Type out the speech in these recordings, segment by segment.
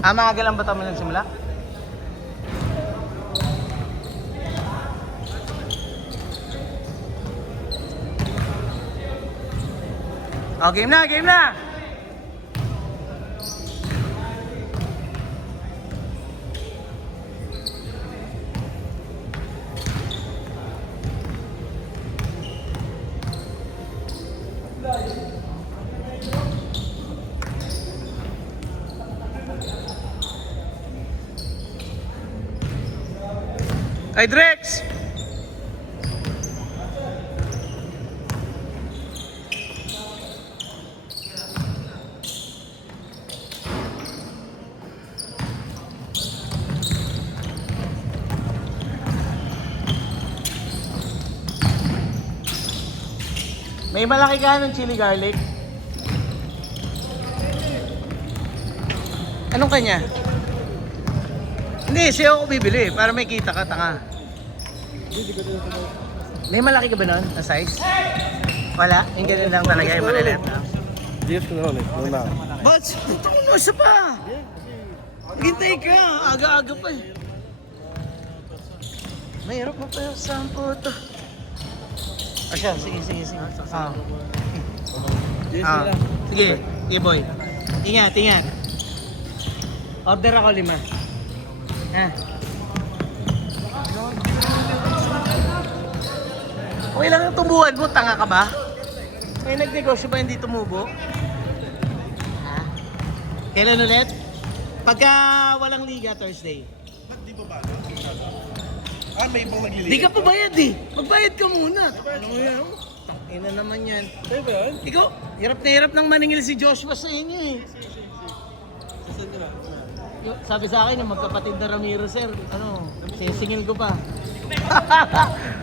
Maaga lang ba ito nagsimula? Oh, game na, game na! Ay, Drex! May malaki ka ng chili garlic. Anong kanya? Hindi, siya ako bibili para may kita ka, tanga. May malaki ka ba nun na size? Wala? Yung ganun lang talaga, yung maliliit na. Yes, no, no. Bats, puto ko mo isa pa! Hintay ka, aga-aga pa eh. Mahirap mo pa yung sampo ito. Asya, sige. Sige, sige boy. Ingat. Order ako 5. Ha? Okay lang yung tumubuan mo, tanga ka ba? May nagnegosyo ba hindi tumubo? Ha? Kailan ulit? Pagka walang liga, Thursday. Ba't di ba ba? May ibang nagliliit. Di ka pa bayad eh. Magbayad ka muna. Ano mo yan? Ina naman yan. Ay ba yun? Ikaw, hirap na hirap nang maningil si Joshua sa inyo eh. Saan ka na? Sabi sa akin, yung magkapatid na Ramiro, sir, sisingil ko pa.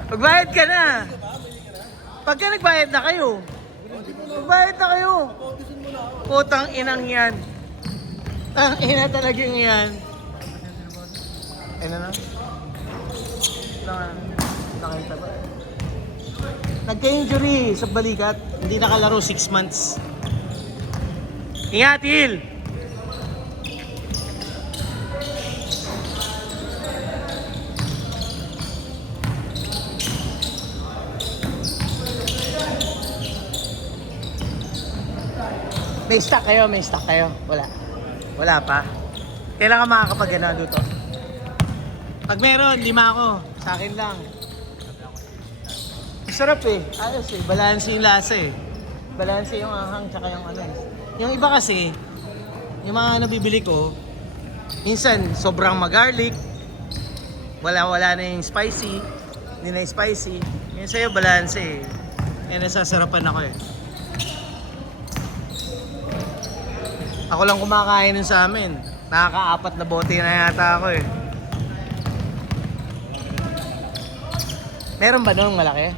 Magbayad ka na. Pagka nagbayad na kayo, magbayad na kayo. Putang inang yan. Ang ina talagang yan. Ano na? Nakita ba? Nagka-injury sa balikat, hindi nakalaro 6 months. Ingat, Hil! May stock kayo? Wala pa. Kailan ka makakapag-gana dito? Pag meron, 5 ako. Sa akin lang. Sarap eh. Ayos eh. Balanse yung lasa eh. Balanse yung ahang tsaka yung ano eh. Yung iba kasi, yung mga nabibili ko, minsan sobrang mag-garlic, wala na yung spicy, hindi na yung spicy. Yung sa'yo balanse eh. Kaya nasasarapan ako eh. Ako lang kumakain nun sa amin. Nakaka-4 na bote na yata ako eh. Meron ba nung malaki?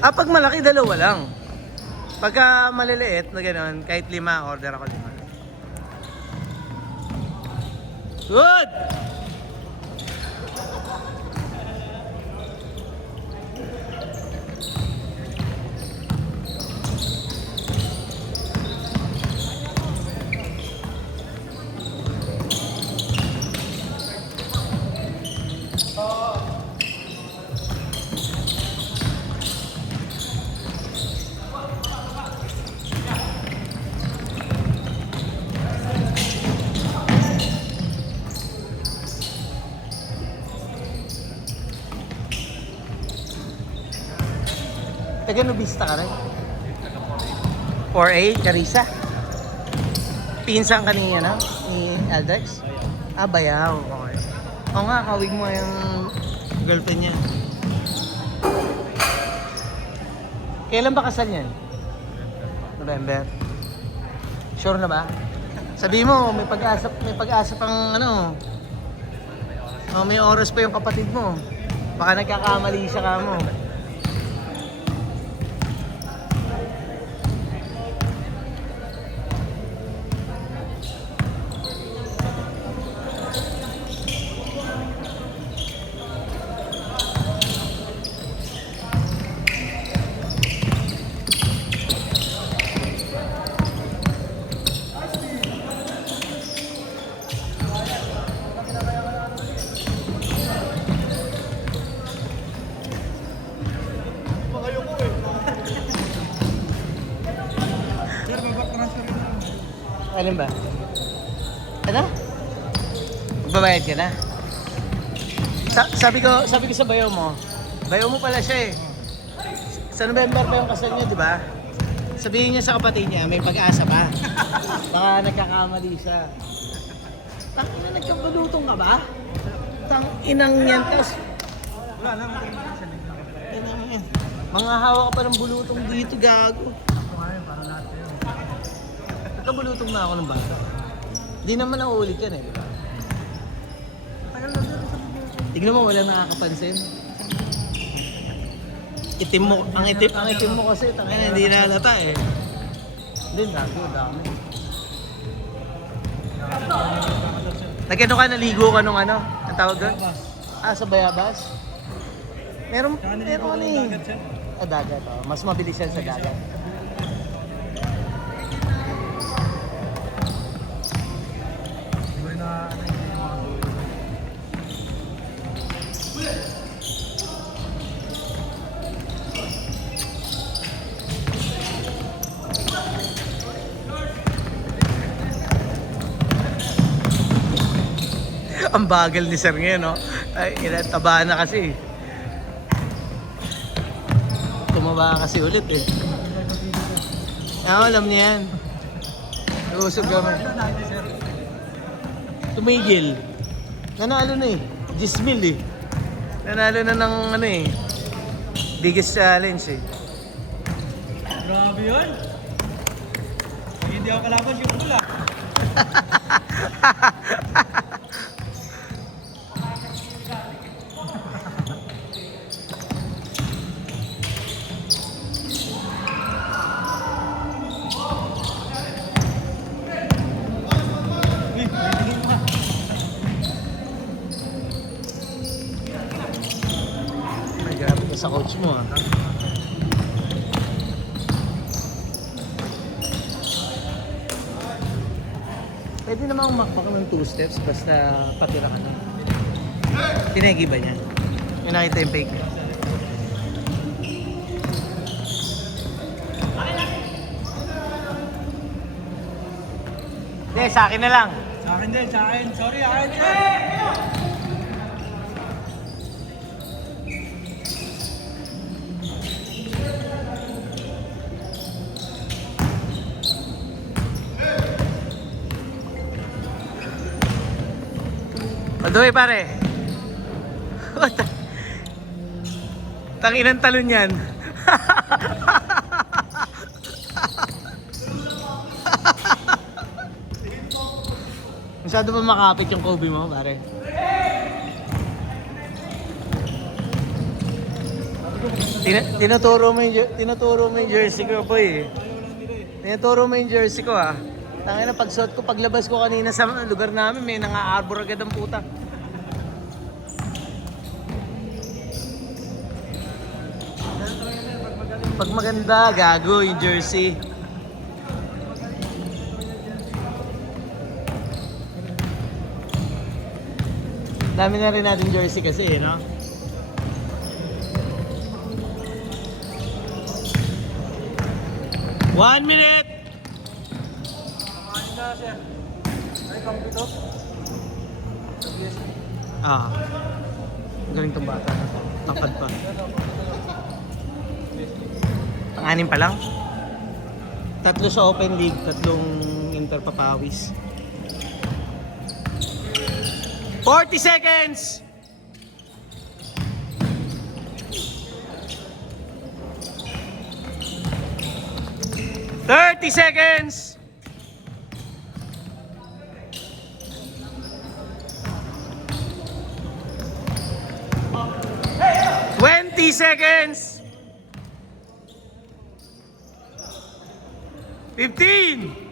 Pag malaki, 2 lang. Pagka maliliit na gano'n, kahit 5, order ako 5. Good! Taga Nubista ka rin? 4A, Carissa? Pinsan ka ni Aldex? Bayaw. Okay. Oo nga, kawig mo yung girlfriend niya. Kailan ba kasal yan? November. Sure na ba? Sabi mo, may pag-asa pang may oras pa yung kapatid mo. Baka nagkakamali siya ka mo. Alin ba? Ano? Magbabayad ka na? Sabi ko sa bayo mo pala siya eh. Sa November pa yung kasal niya, di ba? Sabihin niya sa kapatid niya, may pag-asa pa. Baka nagkakamali siya. Tangina, nagkabalutong ka ba? Inang yan, tas... Wala lang. Mga hawa ka pa ng bulutong dito, gago. Nagkabulutong na ako ng bata. Hindi naman nauulit yan eh, di ba? Tignan mo, wala nakakapansin. Ang itim mo kasi, tangina, hindi nalata eh. Hindi, gago, dami. Nagkano ka, naligo ka nung ano? Ang tawag doon? Sa Bayabas? Meron ano eh. Dagat, oh. Mas mabilis yan sa dagat. Ang bagal ni Sir ngayon, no? Ay, taba na kasi. Tumaba kasi ulit eh. Alam niya yan. Nausog kami. Tumigil. Nanalo na eh. 10,000 eh. Nanalo na ng ano eh. Biggest challenge eh. Grabe yun. Hindi ako kalaban yung pula. Ay, grabe ka sa coach mo ah. Pwede namang umakbak ng 2 steps basta patira ka na. Tinegi ba niya? Yung nakita yung fake niya. Hindi, sa akin na lang. Sa akin din, sa akin. Sorry, akin. Padoy pare. Tanginang talon yan. Masyado ba makapit yung Kobe mo, pare? Tinuturo mo yung jersey ko, boy. Tinuturo mo yung jersey ko, ah. Tangina, pagsuot ko, paglabas ko kanina sa lugar namin, may nang-aarbor agad ang puta. Pag maganda, gago yung jersey. Dami na rin natin jersey kasi, no? One minute! Kumain na, sir. Ay, kampito. Ang galing tong bata na to. Tapad pa. Pang-anim pa lang? 3 sa Open League, 3 Interpapawis. 40 seconds! Thirty seconds! Twenty seconds! 15!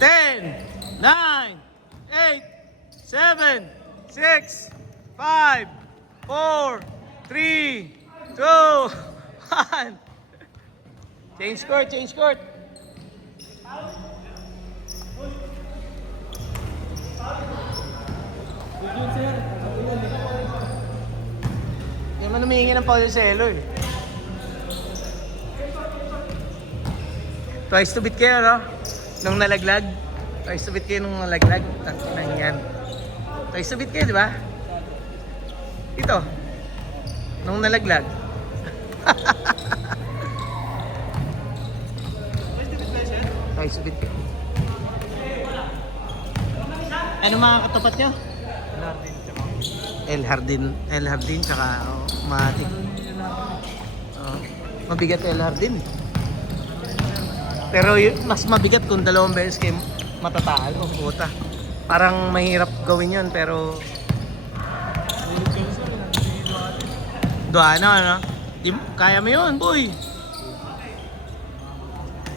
10, 9, 8, 7, 6, 5, 4, 3, 2, 1. Change court, change court. Hindi man humihingi ng Paulo Celo eh. Twice to beat kayo, no? Nung nalaglag. Twice to beat kayo nung nalaglag. Tangkinang yan. Twice to beat kayo, di ba? Ito. Nung nalaglag. Twice to beat kayo. Ano mga katapat nyo? El Hardin tsaka Matic. Mabigat El Hardin. Pero mas mabigat kung dalawang beses kayo matatalo. Puta. Parang mahirap gawin yun pero ano? Kaya mo yun, boy.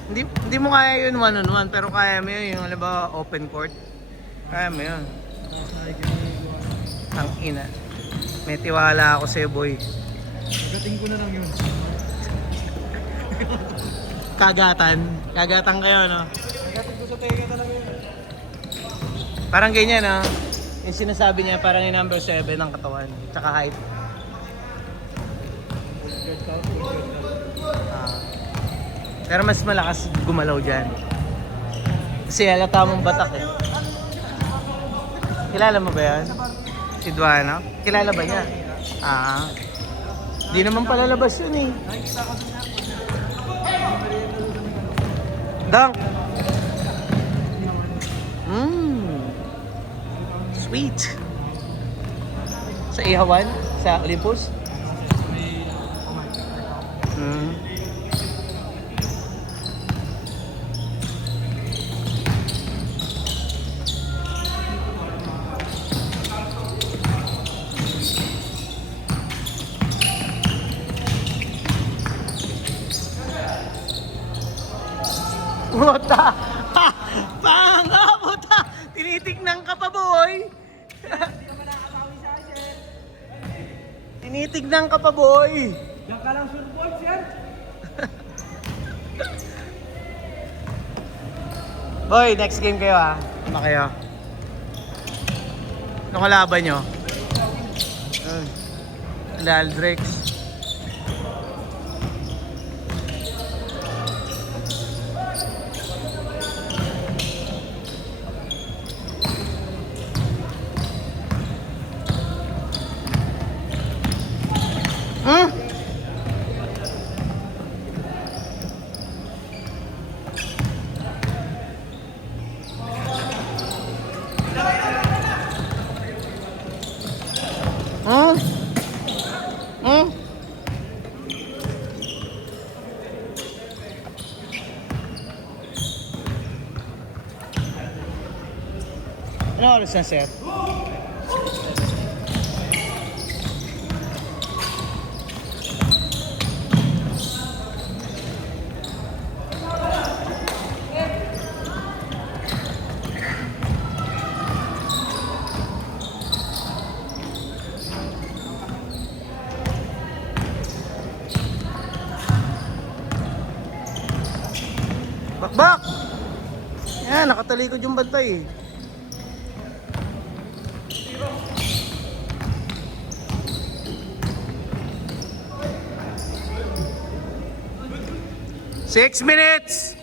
Hindi mo kaya yun one-on-one pero kaya mo yun yung halimbawa open court. Kaya mo yun. Ang ina. May tiwala ako sa'yo, boy. Pagdating ko na lang yun. Kagatan kayo, no? Pagdating ko sa tenga na lang yun. Parang ganyan, no? Yung sinasabi niya, parang yung number 7 ng katawan. Tsaka height. Pero mas malakas gumalaw dyan. Kasi halata mong batak eh. Kilala mo ba yan? Si Duano? Kilala ba niya? Di naman palalabas yun eh. Dunk! Sweet! Sa Ihawan? Sa Olympus? Puta! Ha! Panga! Puta! Tinitignan ka pa, boy! Tinitignan ka pa, boy! Diyan ka lang surboy, sir. Boy, next game kayo ha. Ano kayo? Ano kalaban nyo? Aldrex. Ano oras na, sir? Bakbak! Yan, nakatalikod yung bantay eh. Six minutes!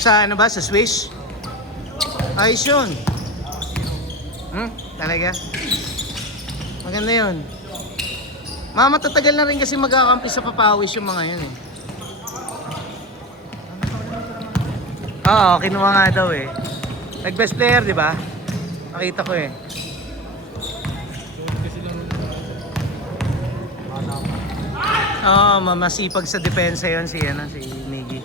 Sa ano ba? Sa Swiss? Ayos yun. Talaga? Maganda yun. Matatagal na rin kasi magkakampi sa papawis yung mga yun eh. Oo, kinuha nga daw eh. Nag-best player, di ba? Nakita ko eh. Kasi lang. Oo, masipag sa depensa yun si Miggy.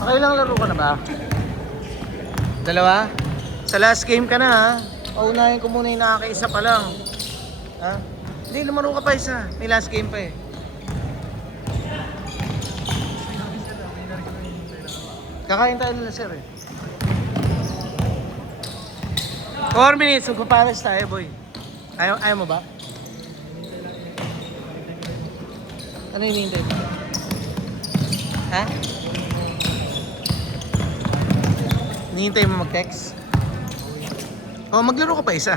Okay lang, laro ka na ba? Dalawa? Sa last game ka na ha. Paunahin ko muna yung nakakaisa pa lang. Ha? Hindi, lumaro ka pa isa. May last game pa eh. Kakain tayo nila sir eh. 4 minutes, magpapares tayo boy. Ayaw mo ba? Ano hinihintay mo? Ha? Hinihintay mo mag-text? O, maglaro ka pa isa.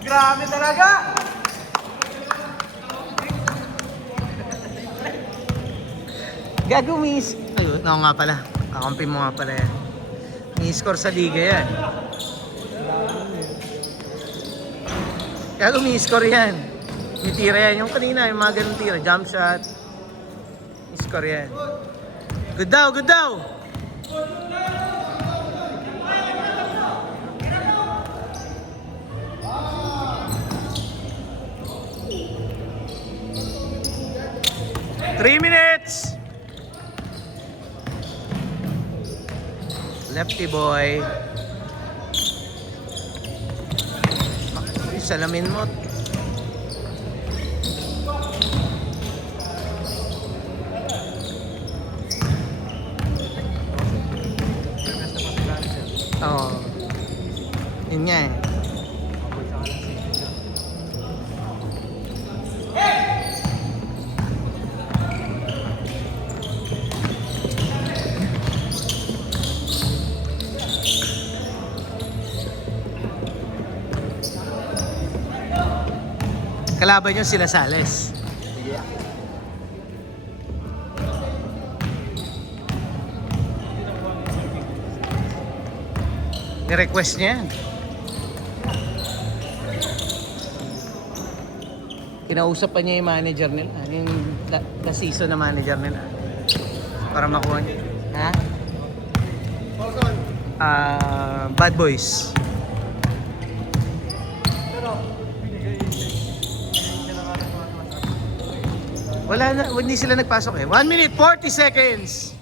Grabe talaga! Gago, miss. Ayun, no nga pala. Kakampi mo nga pala yan. May score sa liga yan. Gago, may score yan. May tira yan. Yung kanina, yung mga ganun tira. Jump shot. May score yan. Good daw, good daw! Three minutes! Lefty boy. Salamin mo. Oo. Yun nga eh. Kalaban nyo sila Sales. Sige. Ni-request niya yan. Kinausap pa niya yung manager nila. Yung the season na manager nila. Para makuha niya. Ha? Bad Boys. Wala na, hindi sila nagpasok eh. 1 minute, 40 seconds.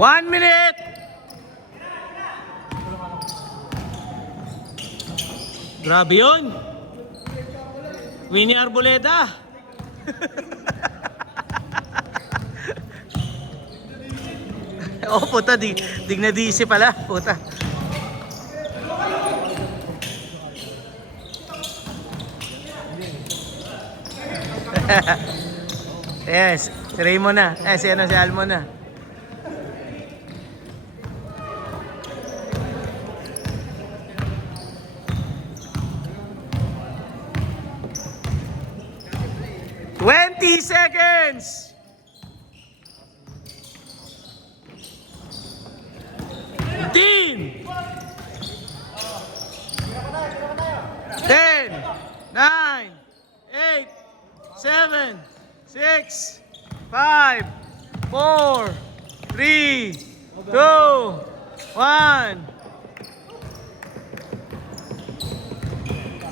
One minute! Grabe yun! Winnie Arboleda! Oh, puta, dig na DC pala, puta. Yes, si Raymond na. Si Almo na. Seconds. 15. 10. 9. 8. 7. 6. 5. 4. 3. 2. 1.